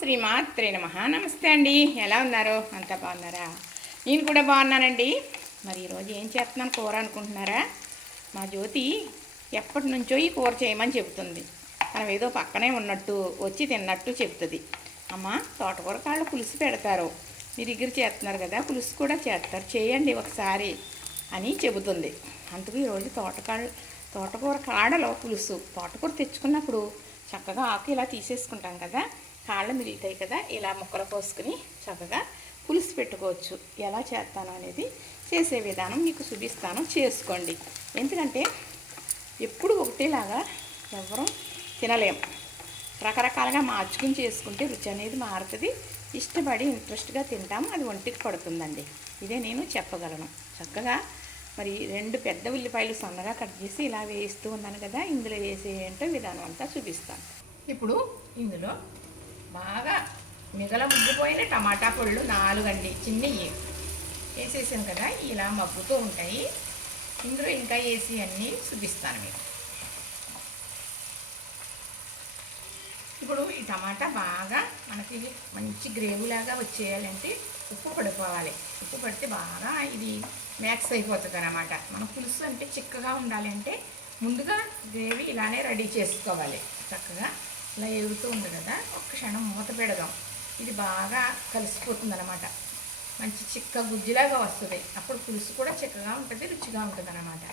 శ్రీమాత్రే నమః. నమస్తే అండి, ఎలా ఉన్నారు? అంతా బాగున్నారా? నేను కూడా బాగున్నానండి. మరి ఈరోజు ఏం చేస్తున్నాను కూర అనుకుంటున్నారా? మా జ్యోతి ఎప్పటి నుంచో ఈ కూర చేయమని చెబుతుంది. మనం ఏదో పక్కనే ఉన్నట్టు వచ్చి తిన్నట్టు చెబుతుంది. అమ్మ, తోటకూర కాళ్ళు పులుసు పెడతారు, మీరు దగ్గర చేస్తున్నారు కదా, పులుసు కూడా చేస్తారు, చేయండి ఒకసారి అని చెబుతుంది. అందుకు ఈరోజు తోటకూర కాడలో పులుసు. తోటకూర తెచ్చుకున్నప్పుడు చక్కగా ఆకు ఇలా తీసేసుకుంటాం కదా, కాళ్ళు మిగులుతాయి కదా, ఇలా ముక్కలు కోసుకుని చక్కగా పులుసు పెట్టుకోవచ్చు. ఎలా చేస్తాను అనేది చేసే విధానం మీకు చూపిస్తాను, చేసుకోండి. ఎందుకంటే ఎప్పుడు ఒకటేలాగా ఎవరూ తినలేం, రకరకాలుగా మార్చుకుని చేసుకుంటే రుచి అనేది మారుతుంది. ఇష్టపడి ఇంట్రెస్ట్గా తింటాము, అది ఒంటికి పడుతుందండి. ఇదే నేను చెప్పగలను. చక్కగా మరి 2 పెద్ద ఉల్లిపాయలు సన్నగా కట్ చేసి ఇలా వేస్తూ ఉన్నాను కదా, ఇందులో వేసే ఏంటో విధానం అంతా చూపిస్తాను. ఇప్పుడు ఇందులో బాగా ముగ్గిపోయిన టమాటా పళ్ళు 4 అండి, చిన్నవి వేసేసాను కదా, ఇలా మగ్గుతూ ఉంటాయి. ఇందులో ఇంకా వేసి అన్నీ చూపిస్తాను మీకు. ఇప్పుడు ఈ టమాటా బాగా మనకి మంచి గ్రేవీలాగా వచ్చేయాలంటే ఉప్పు పడిపోవాలి. ఉప్పు పడితే బాగా ఇది మ్యాక్స్ అయిపోతుంది అన్నమాట. మన పులుసు అంటే చిక్కగా ఉండాలంటే ముందుగా గ్రేవీ ఇలానే రెడీ చేసుకోవాలి. చక్కగా ఇలా ఎగుతూ ఉంది కదా, ఒక్క క్షణం మూత పెడదాం. ఇది బాగా కలిసిపోతుంది అన్నమాట, మంచి చిక్క గుజ్జులాగా వస్తుంది. అప్పుడు పులుసు కూడా చిక్కగా ఉంటుంది, రుచిగా ఉంటుంది అన్నమాట.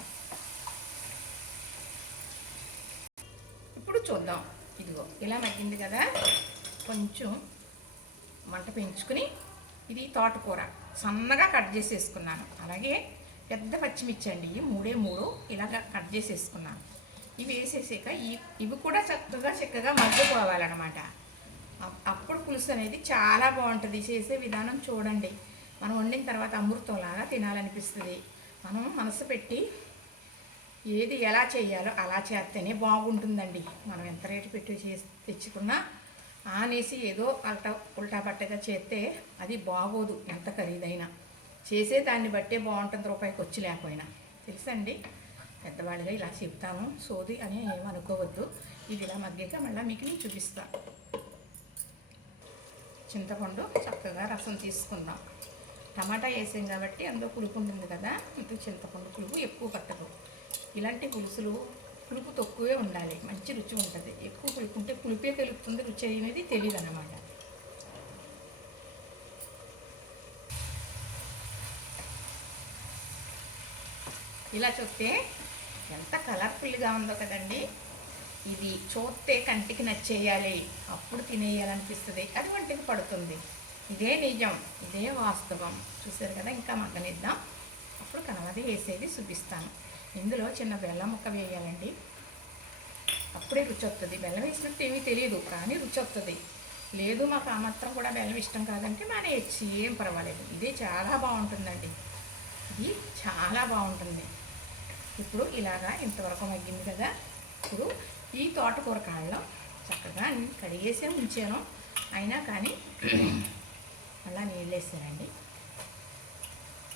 ఇప్పుడు చూద్దాం. ఇదిగో ఇలా మగ్గింది కదా, కొంచెం మంట పెంచుకుని ఇది తోటకూర సన్నగా కట్ చేసేసుకున్నాను. అలాగే పెద్ద పచ్చిమిర్చి అండి, 3 ఇలాగ కట్ చేసేసుకున్నాను. ఇవి వేసేసాక ఇవి కూడా చక్కగా మగ్గిపోవాలన్నమాట. అప్పుడు పులుసు అనేది చాలా బాగుంటుంది. చేసే విధానం చూడండి, మనం వండిన తర్వాత అమృతంలాగా తినాలనిపిస్తుంది. మనం మనసు పెట్టి ఏది ఎలా చేయాలో అలా చేస్తేనే బాగుంటుందండి. మనం ఎంత రేటు పెట్టి తెచ్చుకున్నా ఆనేసి ఏదో ఉల్టా పట్టగా చేస్తే అది బాగోదు. ఎంత ఖరీదైనా చేసే దాన్ని బట్టే బాగుంటుంది, రూపాయికి వచ్చి లేకపోయినా. తెలుసండి, పెద్దవాళ్ళుగా ఇలా చెప్తాను, సోది అని ఏమనుకోవద్దు. ఇది ఇలా మగ్గాక మళ్ళీ మీకు నేను చూపిస్తాను. చింతపండు చక్కగా రసం తీసుకుందాం. టమాటా వేసాం కాబట్టి అందులో పులుపు ఉంటుంది కదా, ఇటు చింతపండు పులుపు ఎక్కువ పట్టదు. ఇలాంటి పులుసులు పులుపు తక్కువే ఉండాలి, మంచి రుచి ఉంటుంది. ఎక్కువ పులుపు ఉంటే పులుపే తెలుస్తుంది, రుచి అనేది తెలియదు అన్నమాట. ఇలా చూస్తే ఎంత కలర్ఫుల్గా ఉందో కదండి. ఇది చూస్తే కంటికి నచ్చేయాలి, అప్పుడు తినేయాలనిపిస్తుంది, అది వంటికి పడుతుంది. ఇదే నిజం, ఇదే వాస్తవం. చూసారు కదా, ఇంకా మగ్గనిద్దాం. అప్పుడు కనవది వేసేది చూపిస్తాను. ఇందులో చిన్న బెల్లం ముక్క వేయాలండి, అప్పుడే రుచి వస్తుంది. బెల్లం వేసినట్టు ఏమీ తెలియదు, కానీ రుచి వస్తుంది. లేదు మాకు ఆ మాత్రం కూడా బెల్లం ఇష్టం కాదంటే మానేయచ్చు, ఏం పర్వాలేదు. ఇదే చాలా బాగుంటుందండి, ఇది చాలా బాగుంటుంది. ఇప్పుడు ఇలాగా ఇంతవరకు మగ్గింది కదా, ఇప్పుడు ఈ తోటకూర కాళ్ళలో చక్కగా కడిగేసే ఉంచాను, అయినా కానీ అలా నీళ్ళు వేసానండి.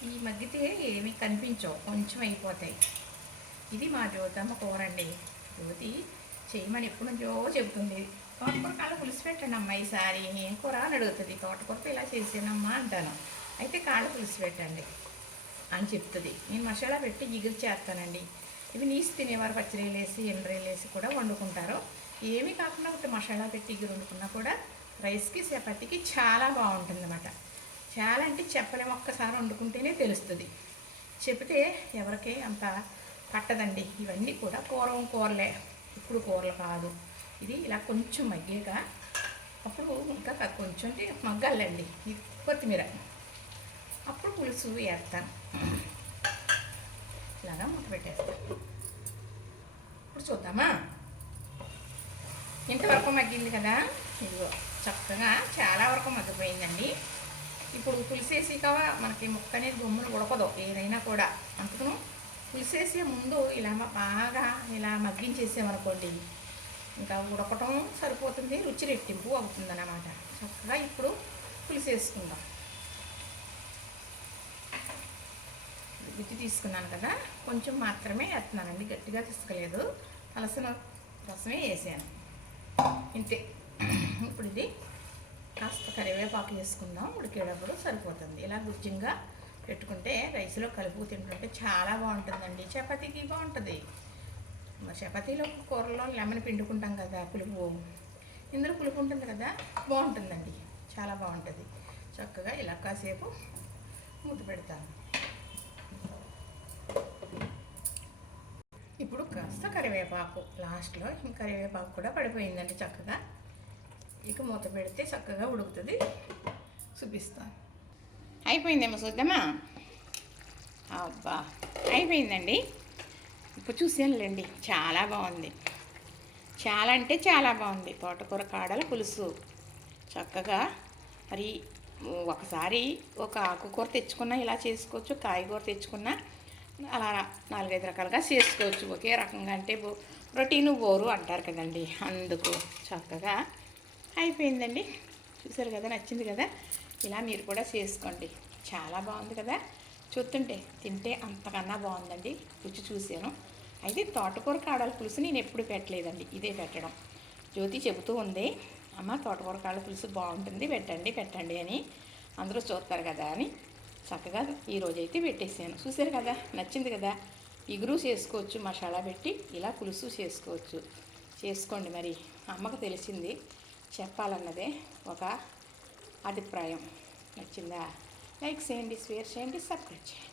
ఈ మగ్గితే ఏమీ కనిపించవు, కొంచెం అయిపోతాయి. ఇది మా జ్యోతమ్మ కూర అండి. జ్యోతి చేయమని ఎప్పుడు నుంచో చెబుతుంది, తోటకూర కాళ్ళ పులుసు పెట్టండి అమ్మ ఈసారి. ఏం కూర అని అడుగుతుంది. తోటకూరతో ఇలా చేసానమ్మా అంటాను. అయితే కాళ్ళ పులుసు పెట్టండి అని చెప్తుంది. నేను మసాలా పెట్టి జిగురు చేస్తానండి. ఇవి నీసు తినేవారు పచ్చిరీలు వేసి ఎండ్రీలు వేసి కూడా వండుకుంటారు. ఏమీ కాకుండా ఒకటి మసాలా పెట్టి జిగురు వండుకున్నా కూడా రైస్కి చపాతీకి చాలా బాగుంటుంది అన్నమాట. చాలా అంటే చెప్పలేము, ఒక్కసారి వండుకుంటేనే తెలుస్తుంది. చెబితే ఎవరికీ అంత పట్టదండి. ఇవన్నీ కూడా పూర్వం కూరలే, ఇప్పుడు కూరలు కాదు. ఇది ఇలా కొంచెం మగ్గాక అప్పుడు ఇంకా కొంచెం మగ్గాలండి. ఇది కొత్తిమీర, అప్పుడు పులుసు వేస్తాను. ఇలాగా మూత పెట్టేస్తాను. ఇప్పుడు చూద్దామా. ఇంతవరకు మగ్గింది కదా, ఇదిగో చక్కగా చాలా వరకు మగ్గిపోయిందండి. ఇప్పుడు పులిసేసి కదా మనకి ముక్క అనేది గుమ్ములు ఉడకదు ఏదైనా కూడా. అందుకను పులిసేసే ముందు ఇలా బాగా ఇలా మగ్గించేసామనుకోండి, ఇంకా ఉడకటం సరిపోతుంది, రుచి రెట్టింపు అవుతుంది అన్నమాట. చక్కగా ఇప్పుడు పులిసేసుకుందాం. గుజ్జు తీసుకున్నాను కదా, కొంచెం మాత్రమే వేస్తున్నానండి, గట్టిగా తీసుకోలేదు. పలసన రసమే వేసాను, ఇంతే. ఇప్పుడు ఇది కాస్త కరివేపాకు వేసుకుందాం, ఉడికేటప్పుడు సరిపోతుంది. ఇలా గుజ్జంగా పెట్టుకుంటే రైస్లో కలుపు తింటుంటే చాలా బాగుంటుందండి. చపాతీకి బాగుంటుంది. చపాతీలో కూరలో లెమన్ పిండుకుంటాం కదా, పులుపు. ఇందులో పులుపు ఉంటుంది కదా, బాగుంటుందండి. చాలా బాగుంటుంది. చక్కగా ఇలా కాసేపు మూత పెడతాను. ఇప్పుడు కాస్త కరివేపాకు లాస్ట్లో, కరివేపాకు కూడా పడిపోయిందండి చక్కగా. ఇక మూత పెడితే చక్కగా ఉడుకుతుంది. చూపిస్తాను. అయిపోయిందేమో చూద్దామా? అబ్బా, అయిపోయిందండి. ఇప్పుడు చూసానులేండి, చాలా బాగుంది. చాలా అంటే చాలా బాగుంది. తోటకూర కాడల పులుసు చక్కగా. మరి ఒకసారి ఒక ఆకుకూర తెచ్చుకున్నా ఇలా చేసుకోవచ్చు, కాయగూర తెచ్చుకున్నా అలా 4-5 రకాలుగా చేసుకోవచ్చు. ఒకే రకంగా అంటే ప్రోటీన్ బోరు అంటారు కదండి, అందుకు చక్కగా అయిపోయిందండి. చూసారు కదా, నచ్చింది కదా. ఇలా మీరు కూడా చేసుకోండి. చాలా బాగుంది కదా, చూస్తుంటే తింటే అంతకన్నా బాగుందండి. రుచి చూశాను. అయితే తోటకూర కాడల పులుసు నేను ఎప్పుడు పెట్టలేదండి, ఇదే పెట్టడం. జ్యోతి చెబుతూ ఉంది, అమ్మ తోటకూర కాడల పులుసు బాగుంటుంది, పెట్టండి పెట్టండి అని. అందరూ చూస్తారు కదా అని చక్కగా ఈరోజైతే పెట్టేసాను. చూసారు కదా, నచ్చింది కదా. ఇగురు చేసుకోవచ్చు, మసాలా పెట్టి ఇలా పులుసు చేసుకోవచ్చు. చేసుకోండి. మరి అమ్మకు తెలిసింది చెప్పాలన్నదే ఒక అభిప్రాయం. నచ్చిందా? లైక్ చేయండి, షేర్ చేయండి, సబ్స్క్రైబ్ చేయండి.